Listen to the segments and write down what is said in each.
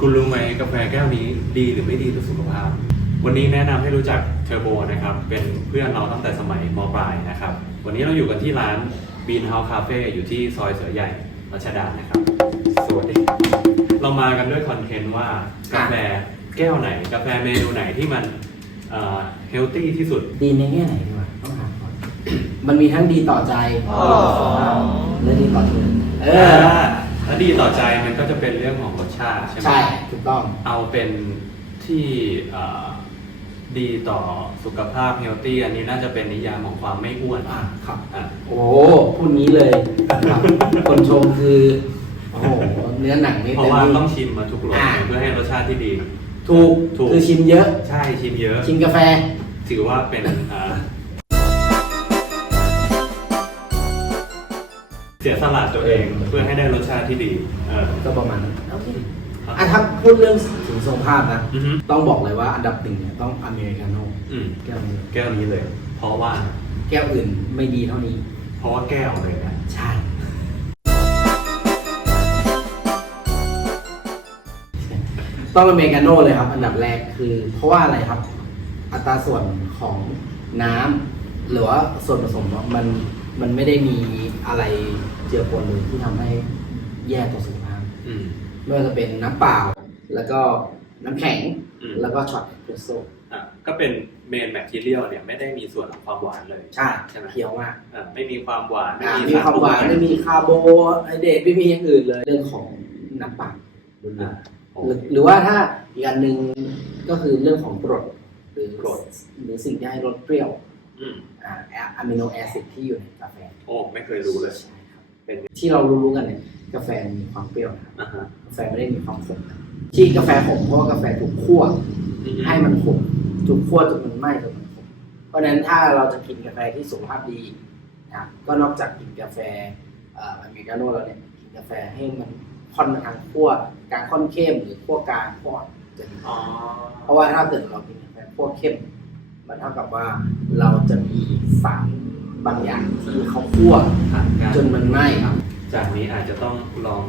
คุณรู้ไหมกาแฟแก้วนี้ดีหรือไม่ดีต่อสุขภาพ วันนี้แนะนำให้รู้จักเทอร์โบนะครับ เป็นเพื่อนเราตั้งแต่สมัยมปลายนะครับ วันนี้เราอยู่กันที่ร้าน Bean House Cafe อยู่ที่ซอยเสือใหญ่รัชดานะครับ สวัสดีเรามากันด้วยคอนเทนต์ว่ากาแฟแก้วไหน กาแฟเมนูไหนที่มันเฮลตี้ที่สุด ดีในแง่ไหนดีกว่าต้องถามก่อนมันมีทั้งดีต่อใจอ๋อและดีต่อเธอเอเอ ออแล้วดีต่อใจมันก็จะเป็นเรื่องของรสชาติใช่ไหมใช่ถูกต้อง เอาเป็นที่เอ่อดีต่อสุขภาพเฮลตี้อันนี้น่าจะเป็นนิยามของความไม่อ้วนอะครับ อะโอ้พูดงี้เลยครับคนชมคือโอ้โหเนื้อหนังนี่เพเต็ราะมว่าที่ ต้องชิมมาทุกรสอ่าเพื่อให้รสชาติที่ดี ถูกถูก คือชิมเยอะ ใช่ชิมเยอะ ชิมกาแฟ ถือว่าเป็นอ่า เสียสละตัวเองเพื่อให้ได้รสชาติที่ดีเออ ก็ประมาณนั้นโอเคอะถ้าพูดเรื่องถึงทรงภาพนะ อือฮึ ต้องบอกเลยว่าอันดับหนึ่งเนี่ยต้องอเมริกาโน่อืมแก้วนี้แก้วนี้เลย เพราะว่า แก้วอื่นไม่ดีเท่านี้ เพราะว่าแก้วเลยนะใช่ ต้องอเมริกาโน่เลยครับ อันดับแรกคือ เพราะว่าอะไรครับ อัตราส่วนของน้ำหรือว่าส่วนผสมอะมัน มันไม่ได้มีอะไรเจือปนเลยที่ทำให้แย่ต่อสุขภาพอืมไม่ว่าจะเป็นน้ำเปล่า แล้วก็น้ำแข็ง อืมแล้วก็ช็อตเอสเปรสโซ่อะก็เป็นเมนแมททีเรียลเนี่ยไม่ได้มีส่วนของความหวานเลยใช่ใช่ไหมเคี้ยวมากอะไม่มีความหวานอ่าไมีความหวานสรไม่มีคาร์โบไฮเดรตไม่มีอย่างอื่นเลย เรื่องของน้ำเปล่าล้วนๆอะโอหรือเค หรือว่าถ้าอีกอันหนึ่งก็คือเรื่องของกรดหรือกรด หรือสิ่งที่ให้รสเปรี้ยว อืมอ่าอะมิโนแอซิดที่อยู่ในกาแฟโอ้ไม่เคยรู้เลยใช่ครับเป็น ที่เรารู้ๆกันเนี่ยกาแฟมีความเปรี้ยวนะครับอ่าฮะกาแฟไม่ได้มีความขมนะที่กาแฟขมเพราะว่ากาแฟถูกคั่วอืมให้มันขมถูกคั่วจนมันไหม้จนมันขมเพราะฉะนั้นถ้าเราจะกินกาแฟที่สุขภาพดีนะครับก็นอกจากกินกาแฟเอ่ออเมริกาโน่แล้วเนี่ยกินกาแฟให้มันค่อนมาทางคั่วกลางค่อนเข้มหรือคั่วกลางคั่วอ่อนจะดี อ๋อเพราะว่าถ้าเกิดเรากินกาแฟพวกเข้ม มันเท่ากับว่าเราจะมีสารบางอย่างที่เขาคั่วผ่านการจนมันไหม้ครับ จากนี้อาจจะต้องลอง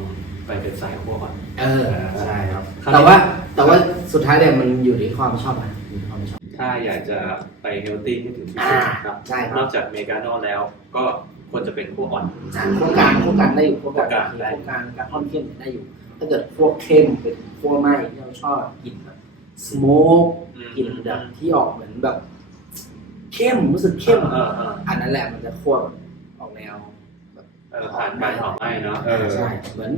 ไปเป็นสายคั่วก่อน เออใช่ครับครับ แต่ว่าแต่ว่าสุดท้ายเนี่ยมันอยู่ที่ความชอบนะอยู่ที่ความชอบ ถ้าอยากจะไปเฮลตี้ให้ถึงที่อ่าสุดครับ ใช่ครันบอกจากเมกาโน่แล้วก็ควรจะเป็นคั่วอ่อนอ่าคั่วกลางคั่วกลางได้อยู่คั่วกลางคั่วกลางได้คั่วกลางกับค่อนเข้มได้อยู่ ถ้าเกิดพวกเข้มเป็นคั่วไหม้ที่เราชอบกลิ่นแบบ สโมกอืม กลิ่นแบบที่ออกเหมือนแบบ เข้มรู้สึกเข้มเออเอออันนั้นแหละมันจะคั่วแบบออกแนวแบบเออผ่านการเผาไหม้เนาะเออ ใช่เหมือน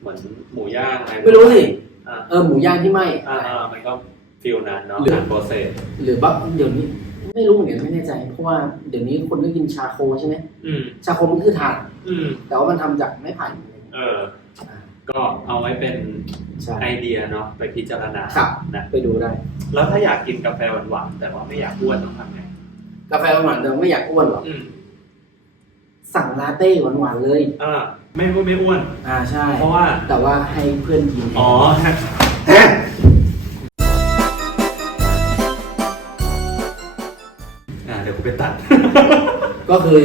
เหมือนหมูย่างอะไม่รู้สิอ่าเออหมูย่างที่ไหม้อ่าอ่ามันก็ฟิลนั้นเนาะหรือผ่านโปรเซสหรือบัเดี๋ยวนี้ ไม่รู้เหมือนกันไม่แน่ใจ เพราะว่าเดี๋ยวนี้คนก็กินชาโคใช่ไหมอืมชาโคมันคือถ่าน อืมแต่ว่ามันทำจากไม้ไผ่เอออ่า ก็เอาไว้เป็นใช่ ไอเดียเนาะไปพิจารณาครับ นะไปดูได้ แล้วถ้าอยากกินกาแฟหวานๆแต่ว่าไม่อยากอ้วนต้องทำไงกาแฟหวานๆแต่ไม่อยากอ้วนหรอก อืมสั่งลาเต้หวานๆเลย อ่าไม่ไม่ไม่อ้วน อ่าใช่ เพราะว่า แต่ว่าให้เพื่อนกินอ๋อ อ่าเดี๋ยวกูไปตัด ก็คือ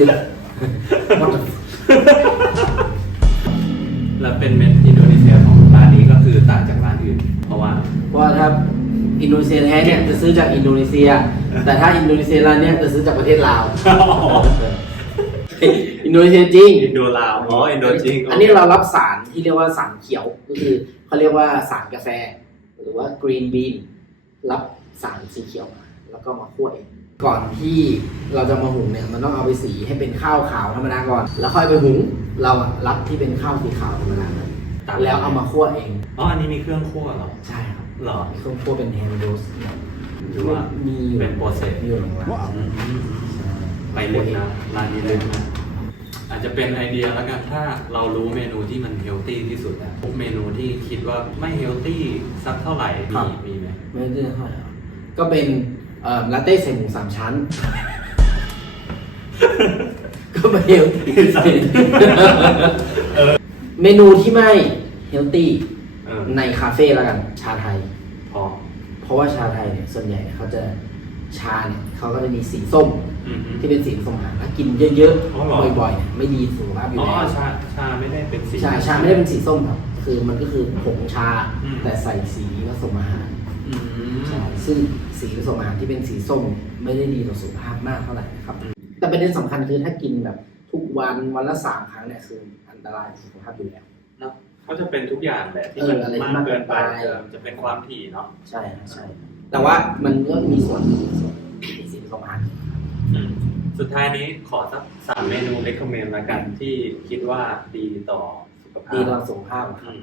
แล้วเป็นเม็ดอินโดนีเซียของร้านนี้ก็คือต่างจากร้านอื่น เพราะว่าเพราะว่าถ้าอินโดนีเซียแท้เนี่ยจะซื้อจากอินโดนีเซีย แต่ถ้าอินโดนีเซียร้านเนี่ยจะซื้อจากประเทศลาว อินโดนีเซียจริง อินโดลาวอ๋ออินโดจริงอันนี้เรารับสารที่เรียกว่าสารเขียวก็คือเขาเรียกว่าสารกาแฟ หรือว่า green bean รับสารสีเขียวมาแล้วก็มาคั่วเอง ก่อนที่เราจะมาหุงเนี่ยมันต้องเอาไปสีให้เป็นข้าวขาวธรรมดาก่อน แล้วค่อยไปหุงเราอะรับที่เป็นข้าวสีขาวธรรมดาเลยแล้วเอามาคั่วเองอ๋ออันนี้มีเครื่องคั่วเหรอใช่ครับเหรอเครื่องคั่วเป็นแฮนด์โดสหรือว่ามีอยู่เป็นโปรเซสมีอยู่หลังร้านอืมไปลึกนะร้านนี้ลึกนะอาจจะเป็นไอเดียแล้วกันถ้าเรารู้เมนูที่มันเฮลตี้ที่สุดนะพวกเมนูที่คิดว่าไม่เฮลตี้สักเท่าไหร่มีมีไหมไม่ได้เท่าไหร่หรอกก็เป็น เอ่อลาเต้ใส่หมูสามชั้น ก็ไม่เฮลตี้เมนูที่ไม่เฮลตี้เออในคาเฟ่แล้วกัน ชาไทย พอเพราะว่าชาไทยเนี่ยส่วนใหญ่เขาจะชาเนี่ยเขาก็จะมีสีส้มอืม ที่เป็นสีผสมอาหารถ้ากินเยอะอ๋อเหรอ ๆ บ่อยๆเนี่ยไม่ดีสุขภาพอยู่อ๋อแล้วชาชาไม่ได้เป็นสี ชาชาไม่ได้เป็นสีส้มครับ คือมันก็คือผงชา อืม แต่ใส่สีผสมอาหารอืมใช่ซึ่ง สีผสมอาหารที่เป็นสีส้มไม่ได้ดีต่อสุขภาพมากเท่าไหร่นะครับ แต่ประเด็นสำคัญคือถ้ากินแบบทุกวันวันละสามครั้งเนี่ยคืออันตรายต่อสุขภาพอยู่แล้วเนอะเขาจะเป็นทุกอย่างแหละที่เอมัอนอะไรที่มากเกินไปมากเกินไป เออจะเป็นความถี่เนาะใช่ครับใช่แต่ว่ามันก็มีส่วนมีส่วนมีสีผสมอาหาร อืมสุดท้ายนี้ขอสักสามเมนูเล็กคอมเมนต์ละกันที่คิดว่าดีต่อสุขภาพดีต่อสุขภาพคอืรับม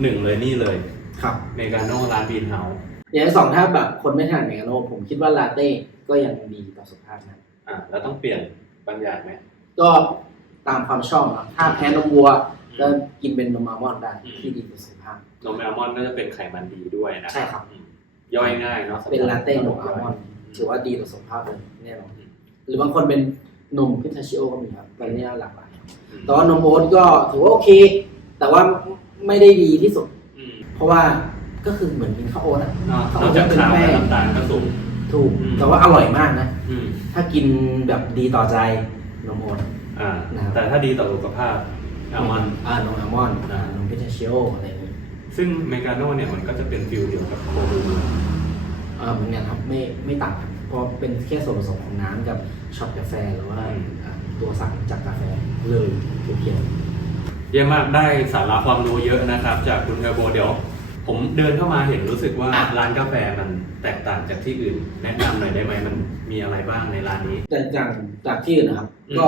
หนึ่งเลยนี่เลยครับ เมกาโน่ร้านบีนเฮาส์ อย่างที่สองถ้าแบบคนไม่ทานเมกาโน่ผมคิดว่าลาเต้ก็ยังดีต่อสุขภาพนะอ่าแล้วต้องเปลี่ยนบางอย่างไหมก็ตามความชอบนะถ้าแพ้นมวัวก็กินเป็นนมอัลมอนด์ได้อืมที่ดีต่อสุขภาพนมแอลมอนด์ก็จะเป็นไขมันดีด้วยนะใช่ครับอืมย่อยง่ายเนาะสำหรับเป็นลาเต้นมอัลมอนด์ถือว่าดีต่อสุขภาพเลยแน่นอนหรือบางคนเป็นนมพิทาชิโอก็มีครับไปเนี่ยหลากหลายอืมแต่ว่านมโอ๊ตก็ถือว่าโอเค แต่ว่าไม่ได้ดีที่สุดอืมเพราะว่า ก็คือเหมือนกินข้าวโอ๊ตอะนอกจากข้าวและน้ำตาลก็สูงถูกอืมแต่ว่าอร่อยมากนะอืมถ้ากินแบบดีต่อใจนมโอ๊ตอ่านะครับแต่ถ้าดีต่อสุขภาพแอลมอนด์อ่านมอัลมอนด์อ่านมพิทาชิโออะไรอย่างนี้ซึ่งเมกาโน่เนี่ยมันก็จะเป็นฟิลเดียวกับโคบูอ่าเหมือนกันครับไม่ไม่ต่างกันเพราะเป็นแค่ส่วนผสมของน้ำกับช็อตกาแฟหรือว่าอ่าตัวสั่งจากกาแฟเลยเพียวเยี่ยมมากได้สาระความรู้เยอะนะครับ จากคุณเทอร์โบเดี๋ยว ผมเดินเข้ามาเห็นรู้สึกว่าร้านกาแฟมันแตกต่างจากที่อื่น แนะนำหน่อยได้ไหมมันมีอะไรบ้างในร้านนี้ๆแต่จากจากที่อื่นนะครับ อืม ก็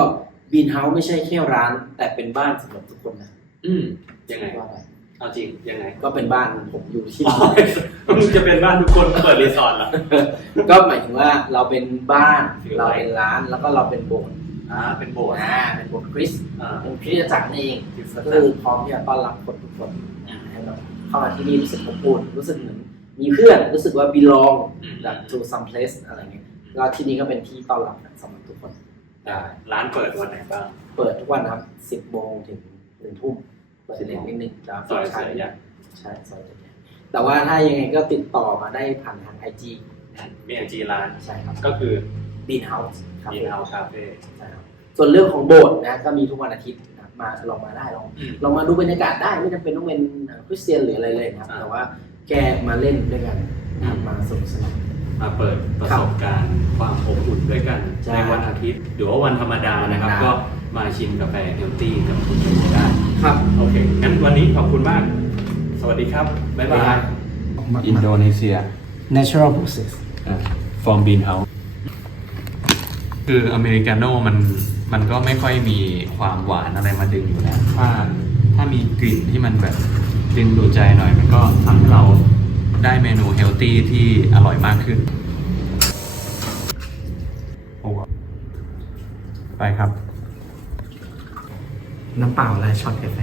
บีนเฮาส์ไม่ใช่แค่ร้าน แต่เป็นบ้านสำหรับทุกคนนะอืมยังไงว่าไปเอาจริงยังไงก็เป็นบ้านผมอยู่ที่ อ๋อมึงจะเป็นบ้านทุกคนเปิดรีสอร์ทเหรอ ก็หมายถึงว่าเราเป็นบ้าน Feel เรา like เป็นร้านแล้วก็เราเป็นโบสถ์อ่าเป็นโบสถ์อ่าเป็นโบสถ์คริสต์อ่าเป็นคริสตจักรนั่นเองคริสตก็จักคือรพร้อมที่จะต้อนรับคนทุกคนอ่าให้เรา เข้ามาที่นี่รู้สึกอบอุ่นรู้สึกเหมือนมีเพื่อนรู้สึกว่า belong อืมแบบ to some place อะไรเงี้ยแล้วที่นี่ก็เป็นที่ต้อนรับสำหรับทุกคนได้ร้านเปิดวันไหนบ้าง เปิดทุกวันนะครับ10โมงถึง1ทุ่มเปิดเล็กนิดนึงแล้วซอยเสือใหญ่ใช่ซอยเสือใหญ่แต่ว่าถ้ายังไงก็ติดต่อมาได้ผ่านทาง IG มีไอจีร้านใช่ครับก็คือ Bean House ครับบีนเฮาส์คาเฟ่ใช่ครับส่วนเรื่องของโบสถ์นะก็มีทุกวันอาทิตย์นะครับ มาลองมาได้ลองอืมลองมาดูบรรยากาศได้ไม่จำเป็นต้องเป็นคริสเตียนหรืออะไรเลยนะครับอ่าแต่ว่าแกมาเล่นด้วยกันนะครับอืมมาสนุกสนานมาเปิดประสบการณ์ความอบอุ่นด้วยกันใช่ในวันอาทิตย์หรือว่าวันธรรมดานะครับธรรมดาก็มาชิมกาแฟเฮลตี้กับคุณเองได้ครับโอเคงั้นวันนี้ขอบคุณมาก สวัสดีครับบ๊ายบายอินโดนีเซีย natural process from bean house คืออเมริกาโน่มัน มันก็ไม่ค่อยมีความหวานอะไรมาดึงอยู่แล้วถ้าถ้ามีกลิ่นที่มันแบบดึงดูดใจหน่อย มันก็ทำให้เราได้เมนูเฮลตี้ที่อร่อยมากขึ้นโอ้โหไปครับ น้ำเปล่าและช็อตกาแฟ